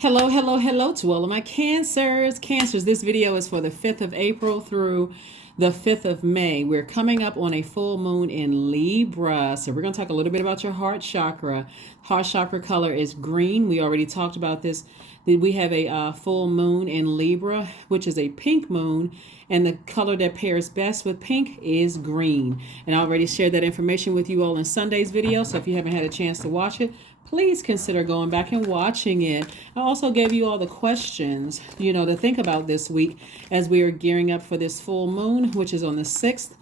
Hello, hello, hello to all of my cancers. Cancers, this video is for the 5th of April through the 5th of May. We're coming up on a full moon in Libra. So we're going to talk a little bit about your heart chakra. Heart chakra color is green. We already talked about this. We have a full moon in Libra, which is a pink moon. And the color that pairs best with pink is green. And I already shared that information with you all in Sunday's video. So if you haven't had a chance to watch it, please consider going back and watching it. I also gave you all the questions, to think about this week as we are gearing up for this full moon, which is on the 6th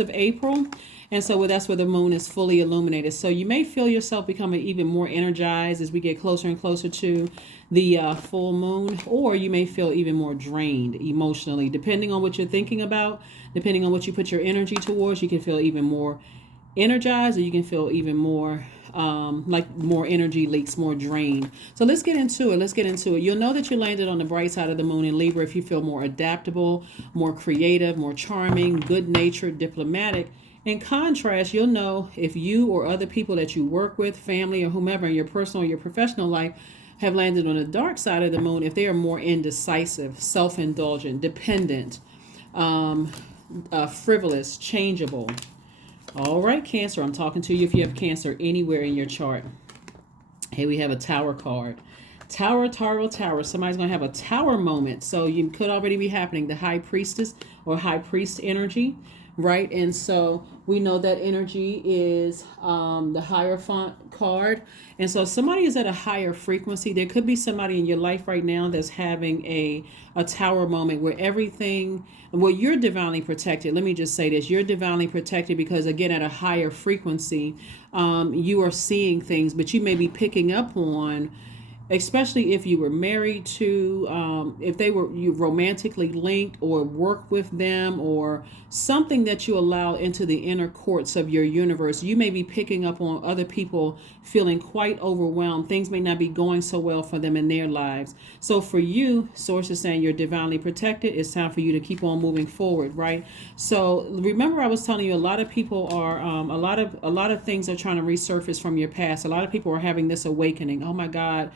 of April. And so that's where the moon is fully illuminated. So you may feel yourself becoming even more energized as we get closer and closer to the full moon, or you may feel even more drained emotionally, depending on what you're thinking about, depending on what you put your energy towards. You can feel even more energized, or you can feel even more like more energy leaks, more drained. So let's get into it. You'll know that you landed on the bright side of the moon in Libra if you feel more adaptable, more creative, more charming, good-natured, diplomatic. In contrast, you'll know if you or other people that you work with, family or whomever in your personal or your professional life, have landed on the dark side of the moon if they are more indecisive, self-indulgent, dependent, frivolous, changeable. All right, Cancer, I'm talking to you if you have Cancer anywhere in your chart. Hey, we have a Tower card. Tower. Somebody's going to have a Tower moment. So you could already be happening. The High Priestess or High Priest energy, right? And so we know that energy is the Hierophant card. And so somebody is at a higher frequency. There could be somebody in your life right now that's having a Tower moment where you're divinely protected. Let me just say this. You're divinely protected because, again, at a higher frequency, you are seeing things, but you may be picking up on, especially if you were married to, if you romantically linked or work with them or something that you allow into the inner courts of your universe, you may be picking up on other people feeling quite overwhelmed. Things may not be going so well for them in their lives. So for you, Source is saying you're divinely protected. It's time for you to keep on moving forward, right? So remember, I was telling you a lot of people are, a lot of things are trying to resurface from your past. A lot of people are having this awakening. Oh my God.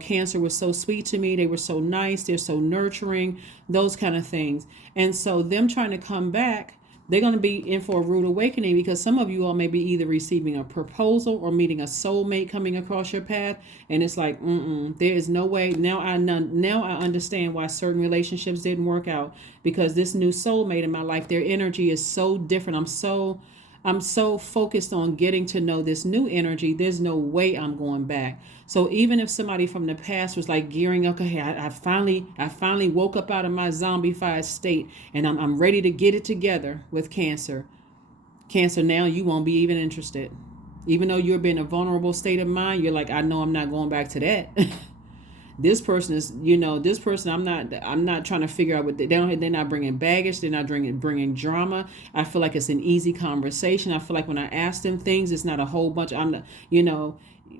Cancer was so sweet to me. They were so nice. They're so nurturing, those kind of things. And so them trying to come back, they're going to be in for a rude awakening because some of you all may be either receiving a proposal or meeting a soulmate coming across your path. And it's like, there is no way. Now I understand why certain relationships didn't work out, because this new soulmate in my life, their energy is so different. I'm so focused on getting to know this new energy. There's no way I'm going back. So even if somebody from the past was like gearing up, okay, I finally woke up out of my zombified state and I'm ready to get it together with Cancer. Cancer, now you won't be even interested. Even though you're in a vulnerable state of mind, you're like, I know I'm not going back to that. This person is, I'm not trying to figure out what they're not bringing baggage. They're not bringing drama. I feel like it's an easy conversation. I feel like when I ask them things, it's not a whole bunch.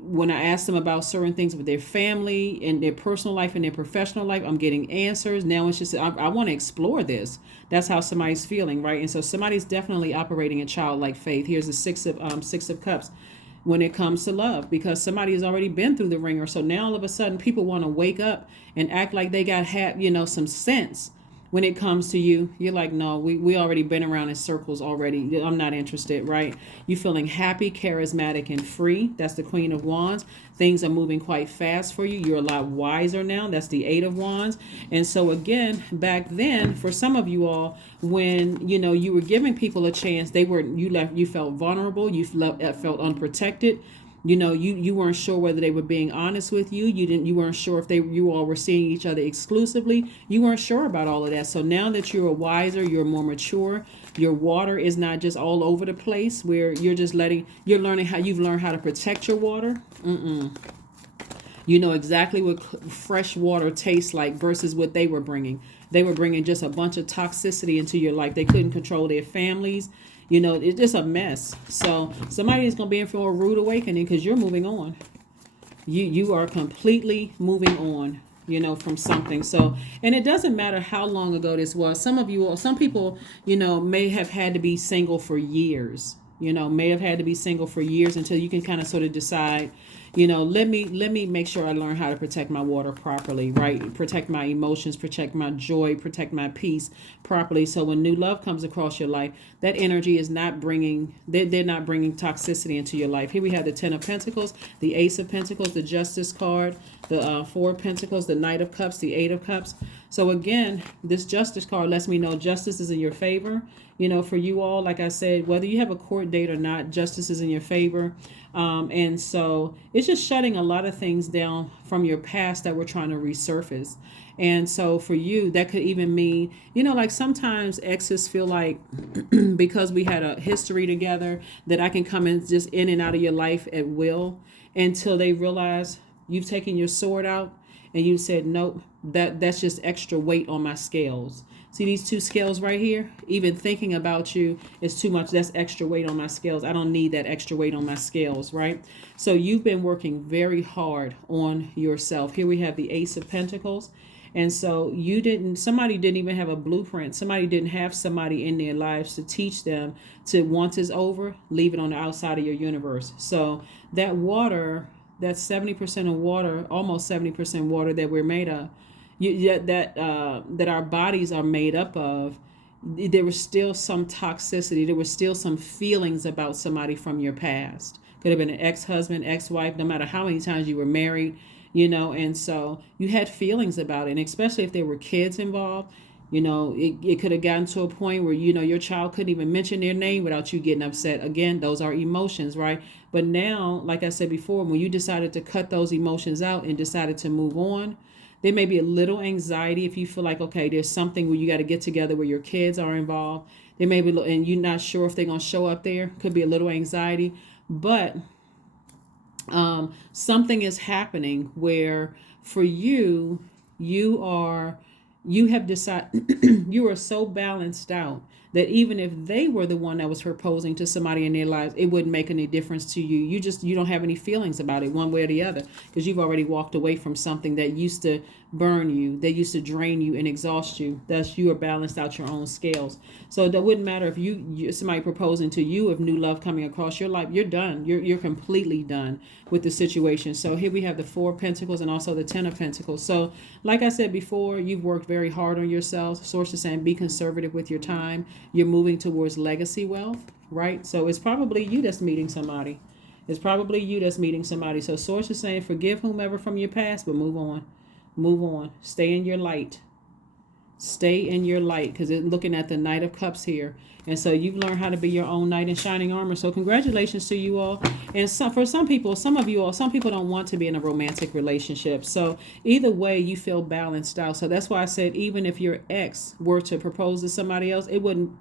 When I ask them about certain things with their family and their personal life and their professional life, I'm getting answers. Now it's just, I want to explore this. That's how somebody's feeling, right? And so somebody's definitely operating in childlike faith. Here's the Six of Cups. When it comes to love, because somebody has already been through the ringer. So now all of a sudden people want to wake up and act like they got some sense. When it comes to you, you're like, no, we already been around in circles already. I'm not interested, right? You feeling happy, charismatic, and free. That's the Queen of Wands. Things are moving quite fast for you. You're a lot wiser now. That's the Eight of Wands. And so again, back then, for some of you all, when you were giving people a chance, you felt vulnerable. You felt unprotected. You weren't sure whether they were being honest with you. You weren't sure if you all were seeing each other exclusively. You weren't sure about all of that. So now that you're wiser, you're more mature, your water is not just all over the place where you've learned how to protect your water. You know exactly what fresh water tastes like versus what they were bringing. They were bringing just a bunch of toxicity into your life. They couldn't control their families. It's just a mess. So somebody is going to be in for a rude awakening because you're moving on. You are completely moving on, from something. So, and it doesn't matter how long ago this was. Some people, may have had to be single for years. May have had to be single for years until you can kind of sort of decide, let me make sure I learn how to protect my water properly, right? Protect my emotions, protect my joy, protect my peace properly. So when new love comes across your life, that energy is not bringing, they're not bringing toxicity into your life. Here we have the Ten of Pentacles, the Ace of Pentacles, the Justice card, the Four of Pentacles, the Knight of Cups, the Eight of Cups. So again, this Justice card lets me know justice is in your favor. For you all, like I said, whether you have a court date or not, justice is in your favor. And so it's just shutting a lot of things down from your past that we're trying to resurface. And so for you, that could even mean, like sometimes exes feel like because we had a history together that I can come in just in and out of your life at will until they realize you've taken your sword out and you said, nope, that's just extra weight on my scales. See these two scales right here? Even thinking about you is too much. That's extra weight on my scales. I don't need that extra weight on my scales, right? So you've been working very hard on yourself. Here we have the Ace of Pentacles. And so somebody didn't even have a blueprint. Somebody didn't have somebody in their lives to teach them to once it's over, leave it on the outside of your universe. So that water, that 70% of water, almost 70% water that we're made of, that our bodies are made up of, there was still some toxicity. There was still some feelings about somebody from your past. Could have been an ex-husband, ex-wife, no matter how many times you were married, and so you had feelings about it. And especially if there were kids involved, it could have gotten to a point where, your child couldn't even mention their name without you getting upset. Again, those are emotions, right? But now, like I said before, when you decided to cut those emotions out and decided to move on, there may be a little anxiety if you feel like, okay, there's something where you got to get together where your kids are involved. There may be, and you're not sure if they're going to show up there. Could be a little anxiety, but something is happening where for you have decided you are so balanced out that even if they were the one that was proposing to somebody in their lives, it wouldn't make any difference to you. You don't have any feelings about it one way or the other because you've already walked away from something that used to burn you, that used to drain you and exhaust you. Thus, you are balanced out your own scales. So that wouldn't matter if you somebody proposing to you, if new love coming across your life, you're done. You're completely done with the situation. So here we have the Four of Pentacles and also the Ten of Pentacles. So like I said before, you've worked very hard on yourself. Source is saying be conservative with your time. You're moving towards legacy wealth, right? So it's probably you that's meeting somebody. It's probably you that's meeting somebody. So Source is saying forgive whomever from your past, but move on. Move on. Stay in your light. Stay in your light because it's looking at the Knight of Cups here. And so you've learned how to be your own knight in shining armor. So congratulations to you all. And for some people don't want to be in a romantic relationship. So either way, you feel balanced out. So that's why I said even if your ex were to propose to somebody else, it wouldn't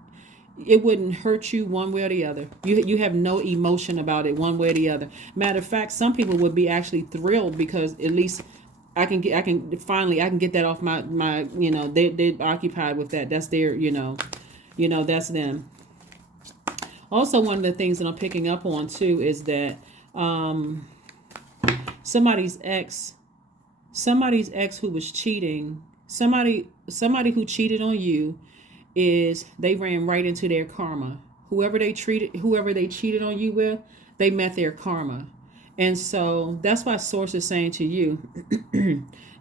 hurt you one way or the other. You have no emotion about it one way or the other. Matter of fact, some people would be actually thrilled because at least I can get that off my they're occupied with that. That's their, that's them. Also, one of the things that I'm picking up on too is that somebody's ex who was cheating, somebody who cheated on you, they ran right into their karma. Whoever they cheated on you with, they met their karma. And so that's why Source is saying to you,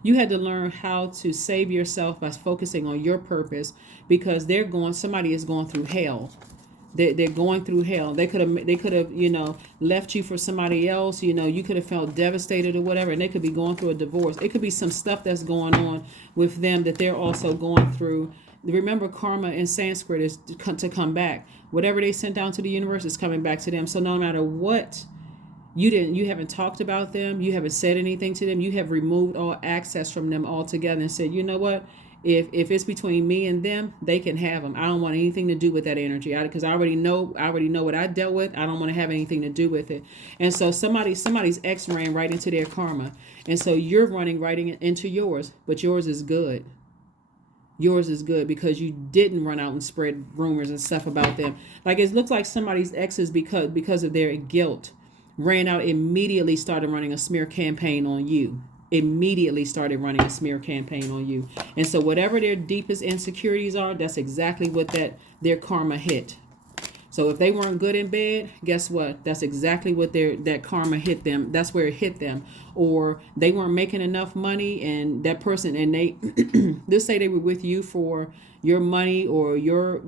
you had to learn how to save yourself by focusing on your purpose because somebody is going through hell. They're going through hell. They could have, left you for somebody else. You could have felt devastated or whatever, and they could be going through a divorce. It could be some stuff that's going on with them that they're also going through. Remember, karma in Sanskrit is to come back. Whatever they sent down to the universe is coming back to them. So no matter what, you haven't talked about them, you haven't said anything to them, you have removed all access from them altogether and said, you know what? If it's between me and them, they can have them. I don't want anything to do with that energy because I already know what I dealt with. I don't want to have anything to do with it. And so somebody's ex ran right into their karma. And so you're running right into yours, but yours is good. Yours is good because you didn't run out and spread rumors and stuff about them. Like it looks like somebody's exes because of their guilt ran out, immediately started running a smear campaign on you. Immediately started running a smear campaign on you. And so whatever their deepest insecurities are, that's exactly what their karma hit. So if they weren't good in bed, guess what? That's exactly what that karma hit them. That's where it hit them. Or they weren't making enough money, and that person, and they let's say they were with you for your money or your,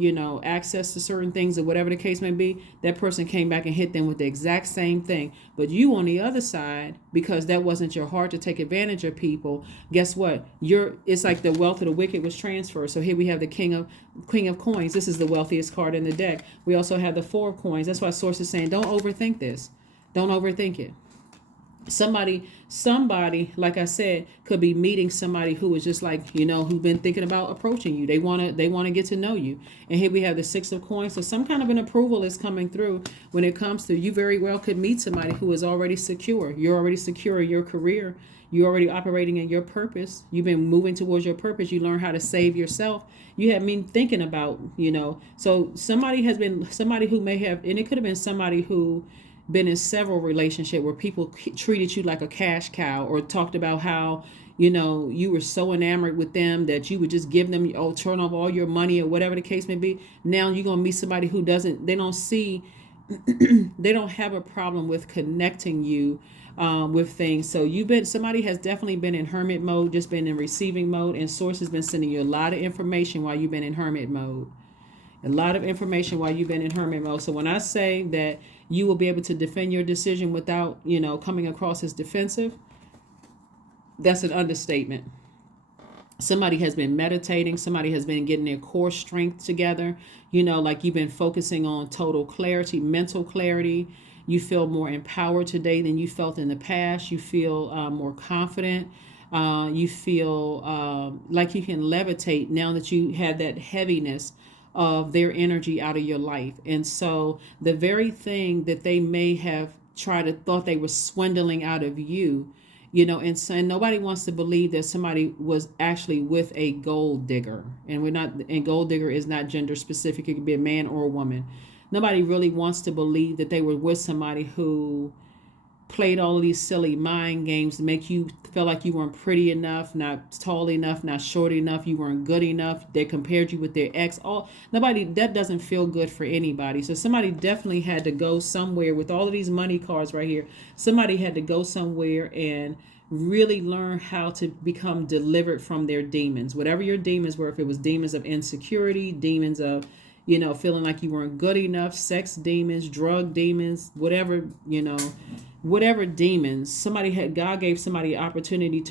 access to certain things or whatever the case may be. That person came back and hit them with the exact same thing. But you on the other side, because that wasn't your heart to take advantage of people, guess what? It's like the wealth of the wicked was transferred. So here we have the Queen of Coins. This is the wealthiest card in the deck. We also have the Four of Coins. That's why Source is saying, don't overthink this. Don't overthink it. Somebody, like I said, could be meeting somebody who is just like, who've been thinking about approaching you. They want to get to know you. And here we have the Six of Coins. So some kind of an approval is coming through when it comes to, you very well could meet somebody who is already secure. You're already secure in your career. You're already operating in your purpose. You've been moving towards your purpose. You learn how to save yourself. You have been thinking about, so somebody who may have, and it could have been somebody who been in several relationships where people treated you like a cash cow, or talked about how you were so enamored with them that you would just give them, turn off all your money or whatever the case may be. Now you're gonna meet somebody who they don't see they don't have a problem with connecting you with things. So somebody has definitely been in hermit mode, just been in receiving mode, and Source has been sending you a lot of information while you've been in hermit mode. A lot of information while you've been in hermit mode. So when I say that you will be able to defend your decision without, coming across as defensive, that's an understatement. Somebody has been meditating. Somebody has been getting their core strength together. Like you've been focusing on total clarity, mental clarity. You feel more empowered today than you felt in the past. You feel more confident. You feel like you can levitate now that you have that heaviness of their energy out of your life. And so the very thing that they may have thought they were swindling out of you, and nobody wants to believe that somebody was actually with a gold digger. And gold digger is not gender specific. It could be a man or a woman. Nobody really wants to believe that they were with somebody who played all of these silly mind games to make you feel like you weren't pretty enough, not tall enough, not short enough, you weren't good enough. They compared you with their ex. That doesn't feel good for anybody. So somebody definitely had to go somewhere with all of these money cards right here. Somebody had to go somewhere and really learn how to become delivered from their demons. Whatever your demons were, if it was demons of insecurity, demons of feeling like you weren't good enough, sex demons, drug demons, whatever demons. God gave somebody an opportunity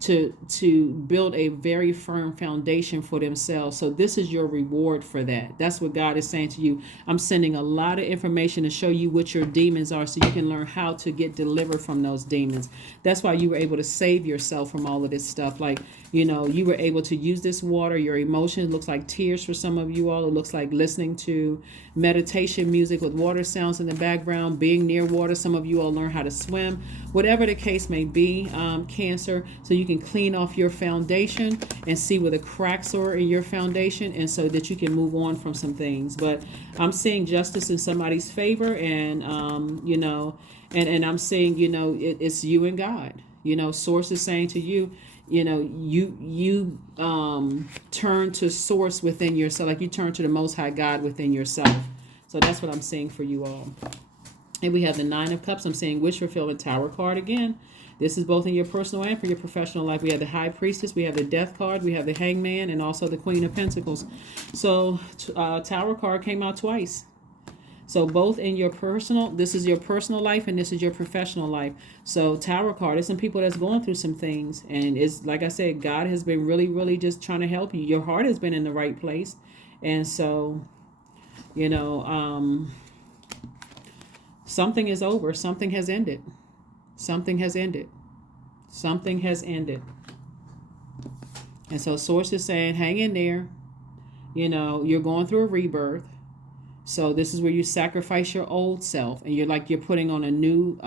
to build a very firm foundation for themselves. So this is your reward for that. That's what God is saying to you. I'm sending a lot of information to show you what your demons are, so you can learn how to get delivered from those demons. That's why you were able to save yourself from all of this stuff. Like, you were able to use this water. Your emotions looks like tears for some of you all. It looks like listening to meditation music with water sounds in the background, being near water. Some of you all learn how to swim. Whatever the case may be, Cancer, so you can clean off your foundation and see where the cracks are in your foundation, and so that you can move on from some things. But I'm seeing justice in somebody's favor, and and I'm seeing it's you and God. Source is saying to you, you turn to Source within yourself, like you turn to the Most High God within yourself. So that's what I'm seeing for you all. And we have the Nine of Cups. I'm saying wish fulfillment, Tower card again. This is both in your personal and for your professional life. We have the High Priestess, we have the Death card, we have the Hangman, and also the Queen of Pentacles. So Tower card came out twice. So both in your this is your personal life, and this is your professional life. So Tower card, there's some people that's going through some things. And it's like I said, God has been really, really just trying to help you. Your heart has been in the right place. And so, something is over. Something has ended. Something has ended. Something has ended. And so Source is saying, hang in there. You're going through a rebirth. So this is where you sacrifice your old self, and you're putting on a new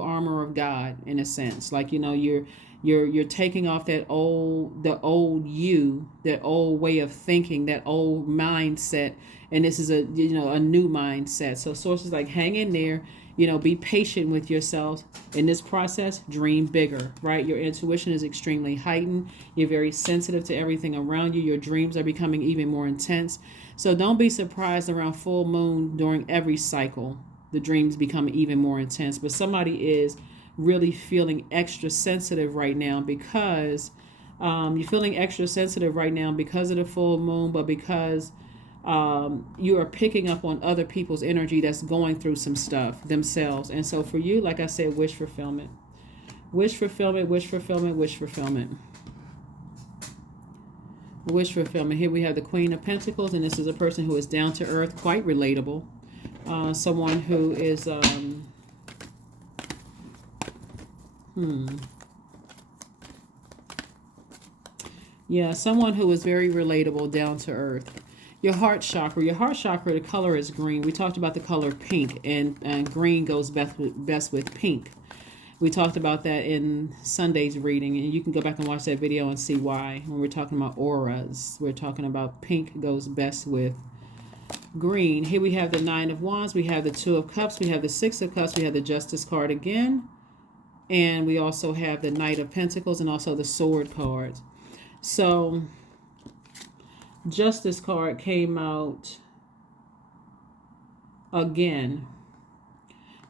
armor of God, in a sense. Like, you're taking off the old you, that old way of thinking, that old mindset, and this is a new mindset. So Source is like, hang in there. Be patient with yourself. In this process, dream bigger, right? Your intuition is extremely heightened. You're very sensitive to everything around you. Your dreams are becoming even more intense. So don't be surprised around full moon during every cycle. The dreams become even more intense. But somebody is really feeling extra sensitive right now because you're feeling extra sensitive right now because of the full moon, but because you are picking up on other people's energy that's going through some stuff themselves. And so for you, like I said, wish fulfillment. Wish fulfillment, wish fulfillment, wish fulfillment. Wish fulfillment. Here we have the Queen of Pentacles, and this is a person who is down to earth, quite relatable. Someone who is... Yeah, someone who is very relatable, down to earth. Your heart chakra, the color is green. We talked about the color pink, and green goes best with pink. We talked about that in Sunday's reading, and you can go back and watch that video and see why. When we're talking about auras, we're talking about pink goes best with green. Here we have the Nine of Wands, we have the Two of Cups, we have the Six of Cups, we have the Justice card again, and we also have the Knight of Pentacles and also the Sword cards. So Justice card came out again.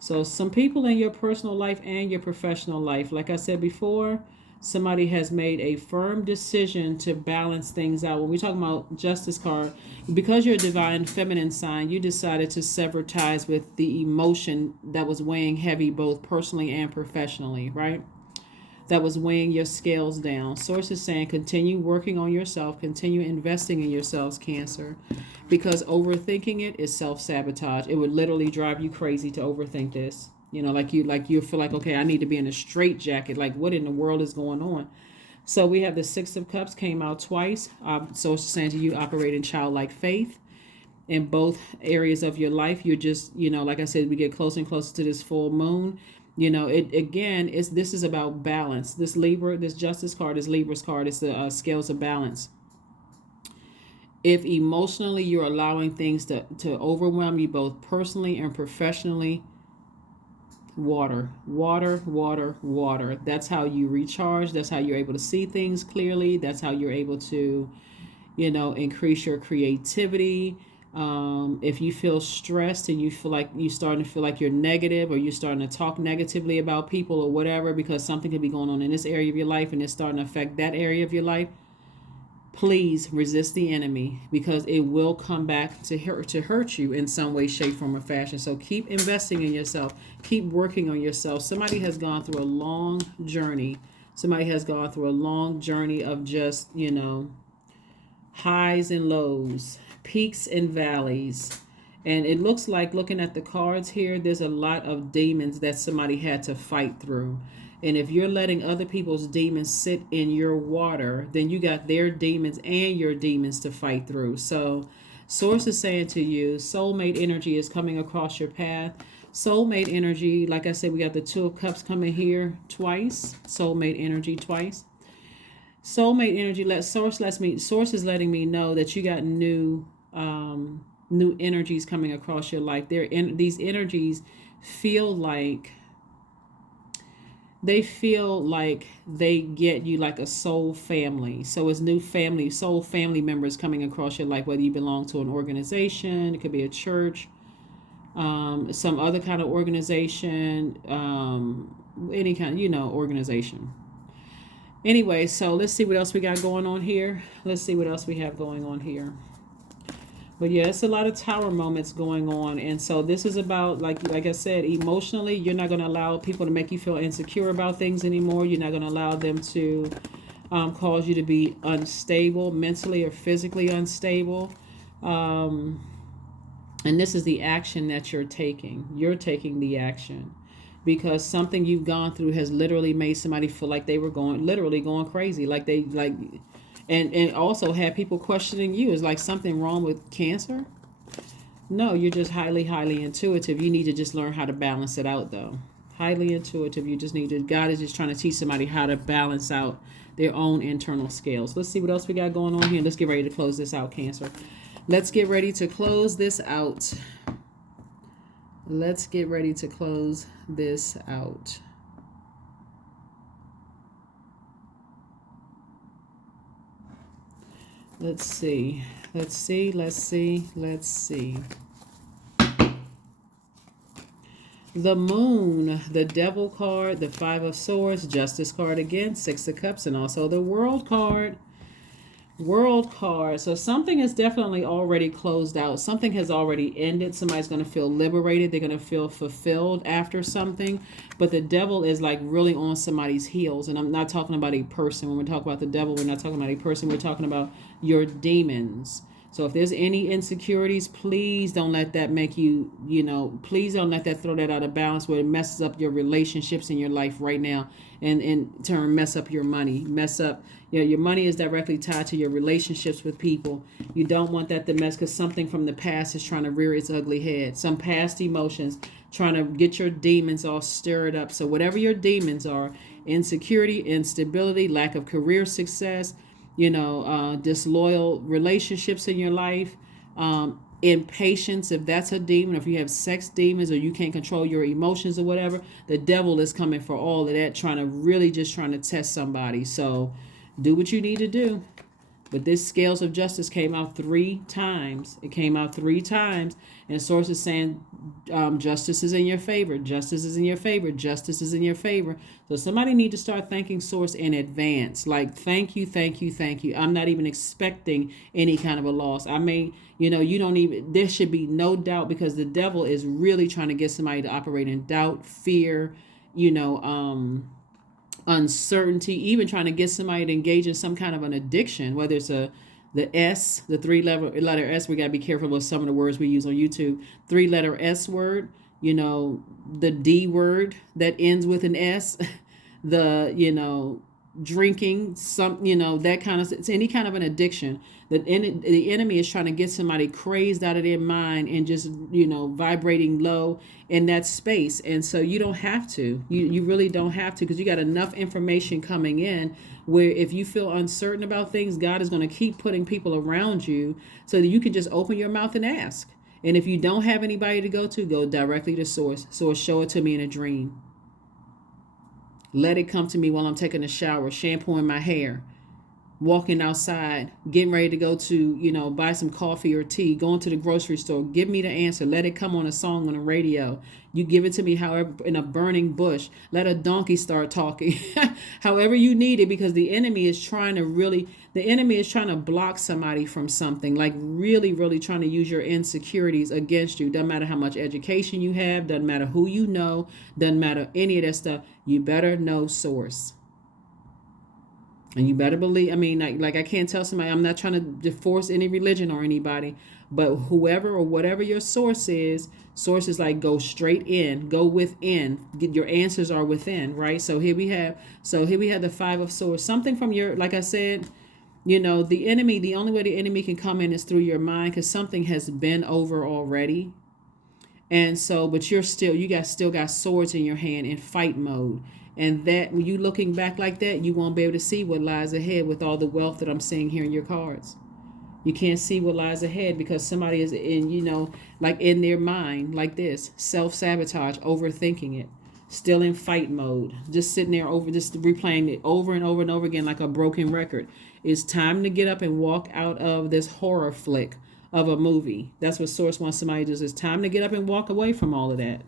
So some people in your personal life and your professional life, like I said before, somebody has made a firm decision to balance things out. When we talk about Justice card, because you're a divine feminine sign, you decided to sever ties with the emotion that was weighing heavy both personally and professionally, right? That was weighing your scales down. Source is saying continue working on yourself, continue investing in yourselves, Cancer, because overthinking it is self-sabotage. It would literally drive you crazy to overthink this. Like you feel like, okay, I need to be in a straitjacket. Like, what in the world is going on? So we have the Six of Cups came out twice. Source is saying to you, operate in childlike faith in both areas of your life. You're just, like I said, we get closer and closer to this full moon. This is about balance. This Justice card is Libra's card. It's the scales of balance. If emotionally you're allowing things to overwhelm you both personally and professionally, water. That's how you recharge. That's how you're able to see things clearly. That's how you're able to, increase your creativity. If you feel stressed and you feel like you're starting to feel like you're negative, or you're starting to talk negatively about people or whatever, because something could be going on in this area of your life and it's starting to affect that area of your life, please resist the enemy, because it will come back to hurt you in some way, shape, form, or fashion. So keep investing in yourself. Keep working on yourself. Somebody has gone through a long journey. Of just, highs and lows, peaks and valleys. And it looks like, looking at the cards here, there's a lot of demons that somebody had to fight through. And if you're letting other people's demons sit in your water, then you got their demons and your demons to fight through. So Source is saying to you, soulmate energy is coming across your path. Soulmate energy, like I said, we got the Two of Cups coming here twice. Soulmate energy twice. Soulmate energy, Source is letting me know that you got new energies coming across your life. These energies feel like they get you like a soul family. So it's soul family members coming across your life, whether you belong to an organization, it could be a church, some other kind of organization, any kind, organization. Anyway, so let's see what else we got going on here. Let's see what else we have going on here. But yeah, it's a lot of tower moments going on. And so this is about, like I said, emotionally, you're not going to allow people to make you feel insecure about things anymore. You're not going to allow them to cause you to be unstable, mentally or physically unstable. And this is the action that you're taking. You're taking the action, because something you've gone through has literally made somebody feel like they were going crazy. And also have people questioning you. Is like something wrong with Cancer? No, you're just highly, highly intuitive. You need to just learn how to balance it out, though. Highly intuitive. God is just trying to teach somebody how to balance out their own internal scales. Let's see what else we got going on here. Let's get ready to close this out, Cancer. Let's get ready to close this out. Let's get ready to close this out. Let's see. Let's see. Let's see. Let's see. The Moon, the Devil card, the Five of Swords, Justice card again, Six of Cups, and also the World card. World card. So something is definitely already closed out. Something has already ended. Somebody's going to feel liberated. They're going to feel fulfilled after something. But the devil is like really on somebody's heels. And I'm not talking about a person. When we talk about the devil, we're not talking about a person. We're talking about your demons. So if there's any insecurities, please don't let that make you, please don't let that throw that out of balance where it messes up your relationships in your life right now, and in turn mess up your money, mess up, your money is directly tied to your relationships with people. You don't want that to mess, because something from the past is trying to rear its ugly head. Some past emotions trying to get your demons all stirred up. So whatever your demons are, insecurity, instability, lack of career success, disloyal relationships in your life, impatience, if that's a demon, if you have sex demons or you can't control your emotions or whatever, the devil is coming for all of that, trying to test somebody. So do what you need to do. But this scales of justice came out 3 times. It came out 3 times. And source is saying justice is in your favor. Justice is in your favor. Justice is in your favor. So somebody need to start thanking source in advance. Like, thank you, thank you, thank you. I'm not even expecting any kind of a loss. I may, you don't even, there should be no doubt, because the devil is really trying to get somebody to operate in doubt, fear, uncertainty, even trying to get somebody to engage in some kind of an addiction, whether it's the S, the 3-letter S. We got to be careful with some of the words we use on YouTube. 3-letter S word, the D word that ends with an S, the, drinking, that kind of, it's any kind of an addiction. The enemy is trying to get somebody crazed out of their mind and just, vibrating low in that space. And so you don't have to. You really don't have to, because you got enough information coming in where if you feel uncertain about things, God is going to keep putting people around you so that you can just open your mouth and ask. And if you don't have anybody to go to, go directly to source. Source, show it to me in a dream. Let it come to me while I'm taking a shower, shampooing my hair, walking outside, getting ready to go to, buy some coffee or tea, going to the grocery store. Give me the answer. Let it come on a song on the radio. You give it to me however, in a burning bush. Let a donkey start talking. However you need it, because the enemy is trying to block somebody from something, like really, really trying to use your insecurities against you. Doesn't matter how much education you have, doesn't matter who you know, doesn't matter any of that stuff. You better know source. And you better believe, like I can't tell somebody, I'm not trying to force any religion or anybody, but whoever or whatever your source is like, go straight in, go within, get your answers are within, right? So here we have the 5 of Swords, something from your, like I said, the enemy, the only way the enemy can come in is through your mind, because something has been over already. And so, but you still got swords in your hand in fight mode. And that, when you looking back like that, you won't be able to see what lies ahead with all the wealth that I'm seeing here in your cards. You can't see what lies ahead because somebody is in, like in their mind, like this, self-sabotage, overthinking it, still in fight mode, just sitting there just replaying it over and over and over again like a broken record. It's time to get up and walk out of this horror flick of a movie. That's what Source wants somebody to do. It's time to get up and walk away from all of that.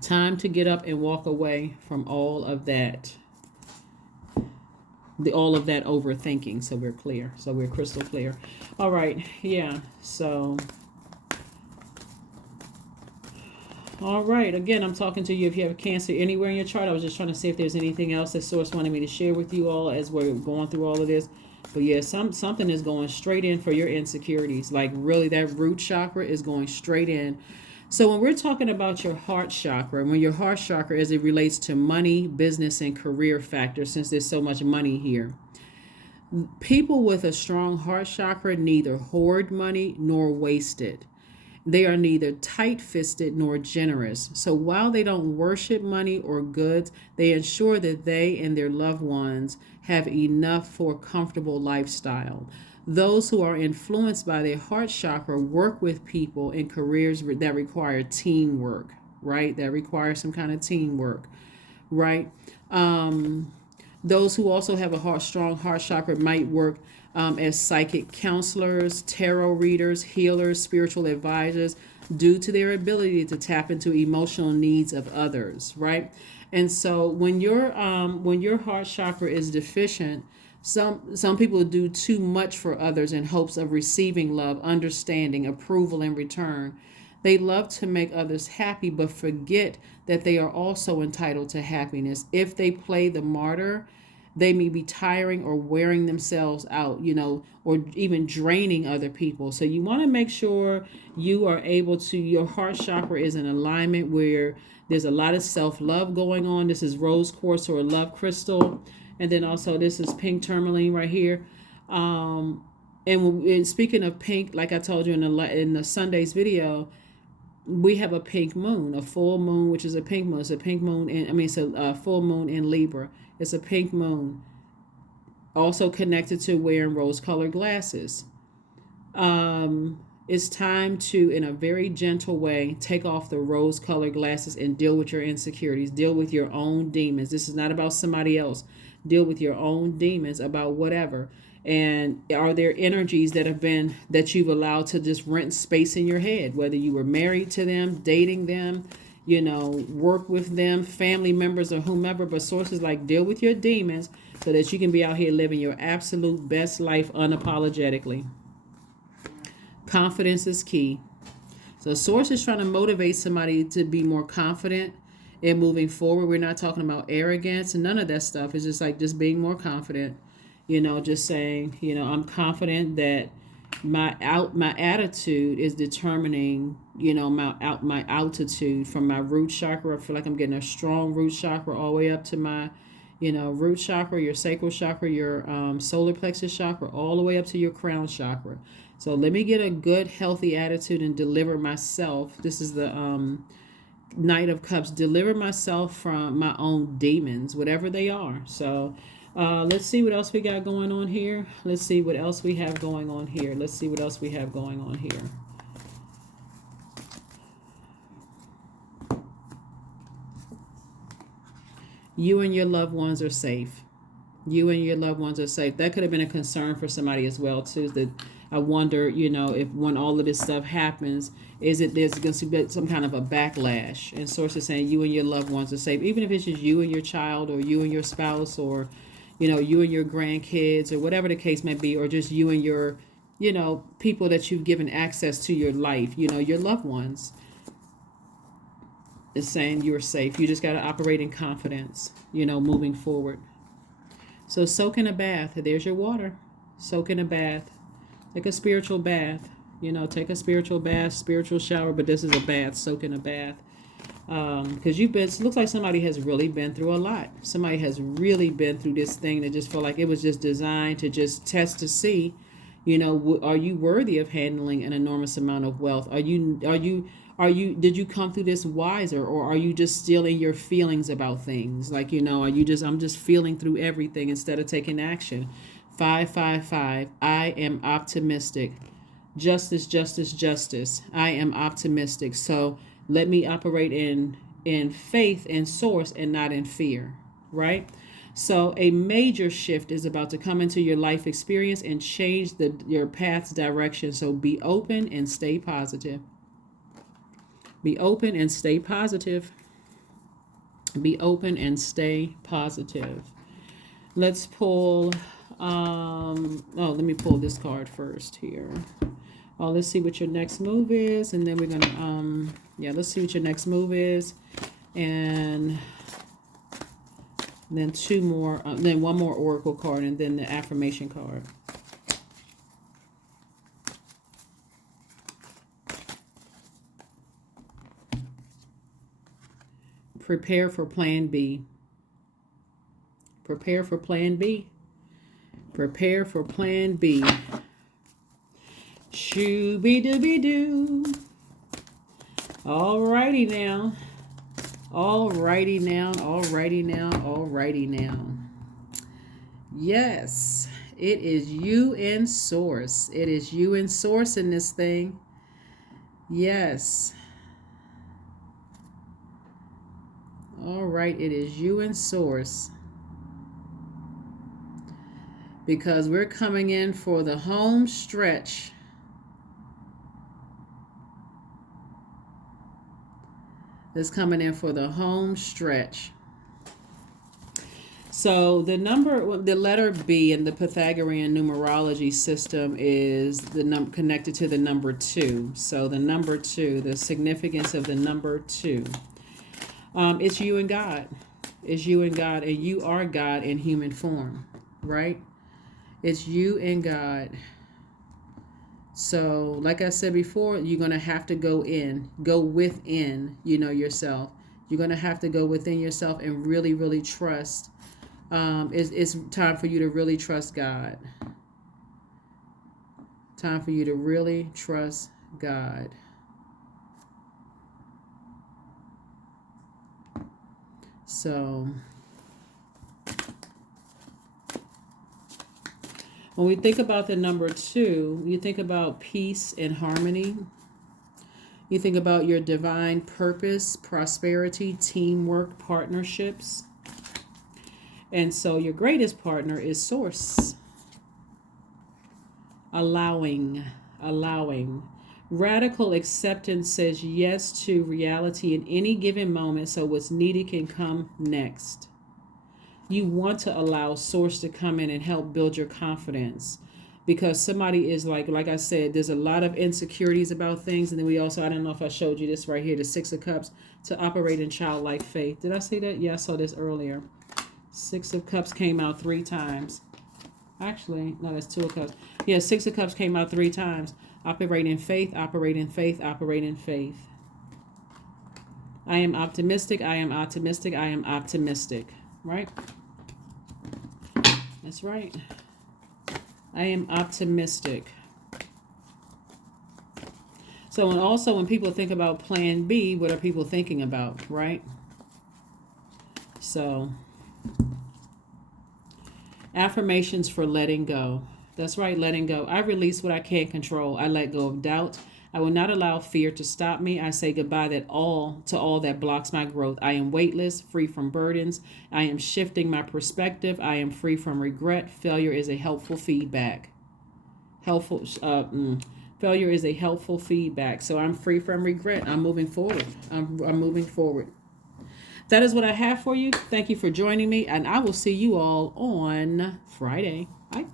Time to get up and walk away from all of that. All of that overthinking. So we're clear. So we're crystal clear. All right. Yeah. So. All right. Again, I'm talking to you if you have Cancer anywhere in your chart. I was just trying to see if there's anything else that Source wanted me to share with you all as we're going through all of this. But yeah, something is going straight in for your insecurities. Like really, that root chakra is going straight in. So when we're talking about your heart chakra, when your heart chakra as it relates to money, business, and career factors, since there's so much money here, people with a strong heart chakra neither hoard money nor waste it. They are neither tight-fisted nor generous. So while they don't worship money or goods, they ensure that they and their loved ones have enough for a comfortable lifestyle. Those who are influenced by their heart chakra work with people in careers that require teamwork, right? That require some kind of teamwork, right? Those who also have a strong heart chakra might work as psychic counselors, tarot readers, healers, spiritual advisors, due to their ability to tap into emotional needs of others, right? And so when your heart chakra is deficient, some people do too much for others in hopes of receiving love, understanding, approval in return. They love to make others happy, but forget that they are also entitled to happiness. If they play the martyr, they may be tiring or wearing themselves out, or even draining other people. So you want to make sure you are able to, your heart chakra is in alignment where there's a lot of self-love going on. This is rose quartz or love crystal. And then also this is pink tourmaline right here. And speaking of pink, like I told you in the Sunday's video, we have a pink moon, a full moon, which is a pink moon. It's a pink moon, it's a full moon in Libra. It's a pink moon. Also connected to wearing rose-colored glasses. It's time to, in a very gentle way, take off the rose-colored glasses and deal with your insecurities. Deal with your own demons. This is not about somebody else. Deal with your own demons about whatever. And are there energies that you've allowed to just rent space in your head, whether you were married to them, dating them, work with them, family members or whomever, but sources like deal with your demons so that you can be out here living your absolute best life unapologetically. Confidence is key. So source is trying to motivate somebody to be more confident in moving forward. We're not talking about arrogance and none of that stuff. It's just being more confident. Just saying, I'm confident that my attitude is determining, my altitude from my root chakra. I feel like I'm getting a strong root chakra all the way up to my, root chakra, your sacral chakra, your solar plexus chakra, all the way up to your crown chakra. So let me get a good, healthy attitude and deliver myself. This is the Knight of Cups. Deliver myself from my own demons, whatever they are. So let's see what else we got going on here. Let's see what else we have going on here. Let's see what else we have going on here. You and your loved ones are safe. You and your loved ones are safe. That could have been a concern for somebody as well, too. That I wonder, if when all of this stuff happens, there's going to be some kind of a backlash. And sources saying you and your loved ones are safe, even if it's just you and your child, or you and your spouse, or you and your grandkids, or whatever the case may be, or just you and your, people that you've given access to your life, your loved ones. Is saying you're safe. You just got to operate in confidence, moving forward. So soak in a bath. There's your water. Soak in a bath. Take a spiritual bath. Take a spiritual bath, spiritual shower, but this is a bath. Soak in a bath. Because it looks like somebody has really been through a lot. Somebody has really been through this thing that just felt like it was just designed to just test to see, are you worthy of handling an enormous amount of wealth? Did you come through this wiser, or are you just still in your feelings about things? Like, I'm just feeling through everything instead of taking action. 555, I am optimistic. Justice, justice, justice. I am optimistic. So let me operate in faith and source and not in fear, right? So a major shift is about to come into your life experience and change your path's direction. So be open and stay positive. Be open and stay positive. Be open and stay positive. Let's pull, let me pull this card first here. Let's see what your next move is. And then we're going to, let's see what your next move is. And then two more, then one more oracle card, and then the affirmation card. Prepare for plan B. Prepare for plan B. Prepare for plan B. Shooby-dooby-doo. Alrighty now. Alrighty now. Alrighty now. Alrighty now. Yes. It is you in source. It is you in source in this thing. Yes. All right. It is you in source. Because we're coming in for the home stretch. It's coming in for the home stretch. So the letter B in the Pythagorean numerology system is the connected to the number 2. So the number 2, the significance of the number 2. It's you and God. It's you and God, and you are God in human form, right? It's you and God. So, like I said before, you're going to have to go within, yourself. You're going to have to go within yourself and really, really trust. It's time for you to really trust God. Time for you to really trust God. So, when we think about the number 2, you think about peace and harmony. You think about your divine purpose, prosperity, teamwork, partnerships. And so your greatest partner is Source. Allowing. Radical acceptance says yes to reality in any given moment so what's needed can come next. You want to allow Source to come in and help build your confidence. Because somebody is like I said, there's a lot of insecurities about things. And then we also, I don't know if I showed you this right here, the 6 of Cups, to operate in childlike faith. Did I say that? Yeah, I saw this earlier. 6 of Cups came out 3 times. Actually, no, that's 2 of Cups. Yeah, 6 of Cups came out 3 times. Operate in faith, operate in faith, operate in faith. I am optimistic, I am optimistic, I am optimistic. Right? That's right. I am optimistic. So, and also when people think about plan B, what are people thinking about, right? So, affirmations for letting go. That's right, letting go. I release what I can't control. I let go of doubt. I will not allow fear to stop me. I say goodbye to all that blocks my growth. I am weightless, free from burdens. I am shifting my perspective. I am free from regret. Failure is a helpful feedback. Failure is a helpful feedback. So I'm free from regret. I'm moving forward. I'm moving forward. That is what I have for you. Thank you for joining me, and I will see you all on Friday. Bye.